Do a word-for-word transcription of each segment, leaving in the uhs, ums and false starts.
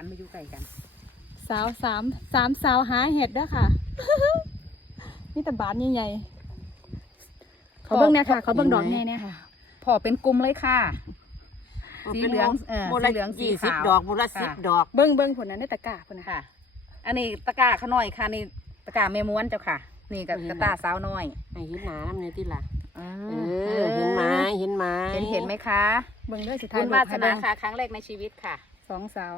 กันมาอยู่ใกล้กันสาวสามสามสาวหาเห็ดด้วยค่ะ นี่แต่บานใหญ่ๆเขาเบิ้งเนี่ยค่ะเขาเบิ้งดอกใหญ่เนี่ยค่ะพอเป็นกลุ่มเลยค่ะสีเหลืองเออสีเหลืองสีขาวดอกมูลสิบดอกเบิ้งเบิ้งผลนั้นได้ตะกร้าผลนะค่ะอันนี้ตะกร้าขน้อยค่ะนี่ตะกร้าแม่ม้วนเจ้าค่ะนี่กับกระตาสาวน้อยไอ้หินหนาน้ำเนื้อที่ละเออเห็นไหมเห็นไหมเห็นเห็นไหมคะเบิ้งด้วยสุดท้ายบุญวาสนาค่ะครั้งแรกในชีวิตค่ะสองสาว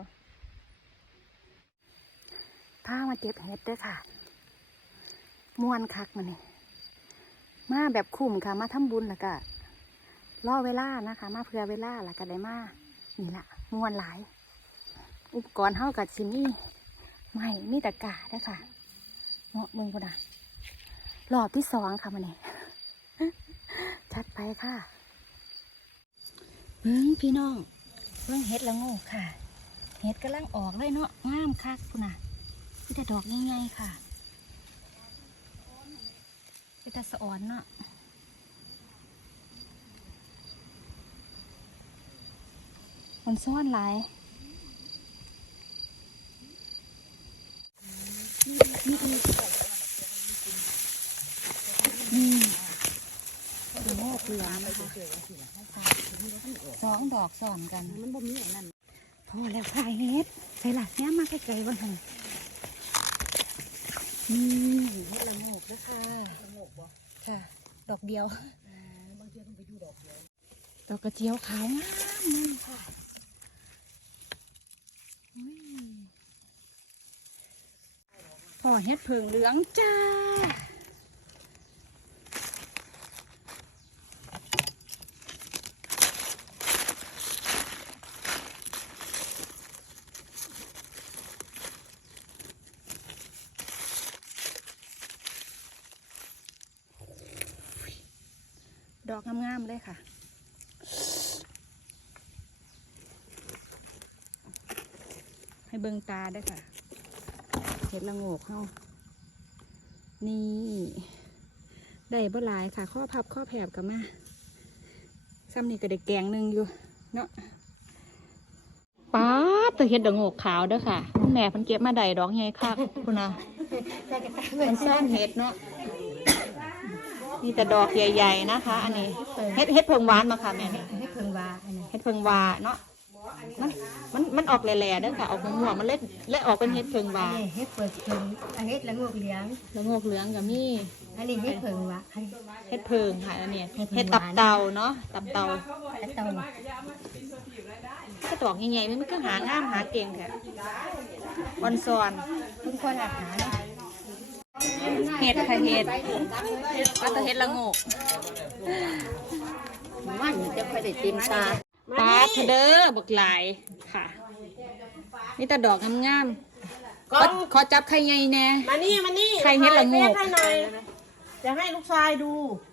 พามาเก็บเห็ดด้วยค่ะม้วนคักมาเนี่ยมาแบบคุ้มค่ะมาทำบุญแล้วก็รอเวลานะคะมาเพื่อเวลาแล้วก็ได้มานี่แหละม้วนหลายอุปกรณ์เท่ากับชิ้นนี้ไม่มีตะกร้าด้วยค่ะเนาะมึงพอดารอบที่สองค่ะมาเนี่ยชัดไปค่ะเบิ้งพี่น้องเบิ้งเห็ดละโง่ค่ะเห็ดกำลังออกเลยเนาะงามคักคุณน่ะมีแต่ดอกง่ายๆค่ะเป็นแต่สะอ่อนเนาะมันซ่อนหลายนี่ดูโง่เปลือกสองดอกซ้อนกันมันบ่มีอย่างนั้นพอแล้วค่ะเฮ็ดใส่หลักเนี้ยมาใกล้ๆบ้างค่ะนี่เฮ็ดละโงกด้วยค่ะละโงกบ่ค่ะดอกเดียวบางทีต้องไปดูดอกเดียวดอกกระเจียวขาวงามงามค่ะพอเฮ็ดผึ่งเหลืองจ้าดอกงามๆเลยค่ะให้เบิ่งตาได้ค่ะเห็ดละโงกเข้านี่ได้บ่หลายค่ะข้อพับข้อแผบกับมาซ้ำนี่ก็ได้แกงหนึ่งอยู่เนาะป๊าบตัวเห็ดละโงกขาวเด้อค่ะคุณแม่เพิ่นเก็บมาได้ดอกใหญ่คักคุณนะมันซ่อนเห็ดเนาะมีแต่ดอกใหญ่ๆนะคะอันนี้เฮ็ดเฮ็ดเพิงหวานมาค่ะแม่เนี่ยเฮ็ดเพิงวาเฮ็ดเพิงวาเนาะมันมันมันออกแหล่ๆเด้อค่ะออกม่วงๆมันเล็ดเล็ดออกเป็นเฮ็ดเพิงวาเฮ็ดเพิงเพิงอันเฮ็ดละงวกเหลืองละโงกเหลืองกับมีอันนี้เฮ็ดเพิงวาเฮ็ดเพิงค่ะอันนี้เฮ็ดตับเต่าเนาะตับเต่าตับเต่าก็ดอกใหญ่ๆมันก็หางามหาเก่งค่ะวันซอนทุกคนอาหารเห็ดค่ะเห็ดก็จะเห็ดละโงกมันจะค่อยได้เต็มตาปลาเด้อบักหลายค่ะนี่แต่ดอกงามๆขอจับไข่ใหญ่แน่มานี่มานี่ไข่เห็ดละโงกให้หน่อยจะให้ลูกชายดู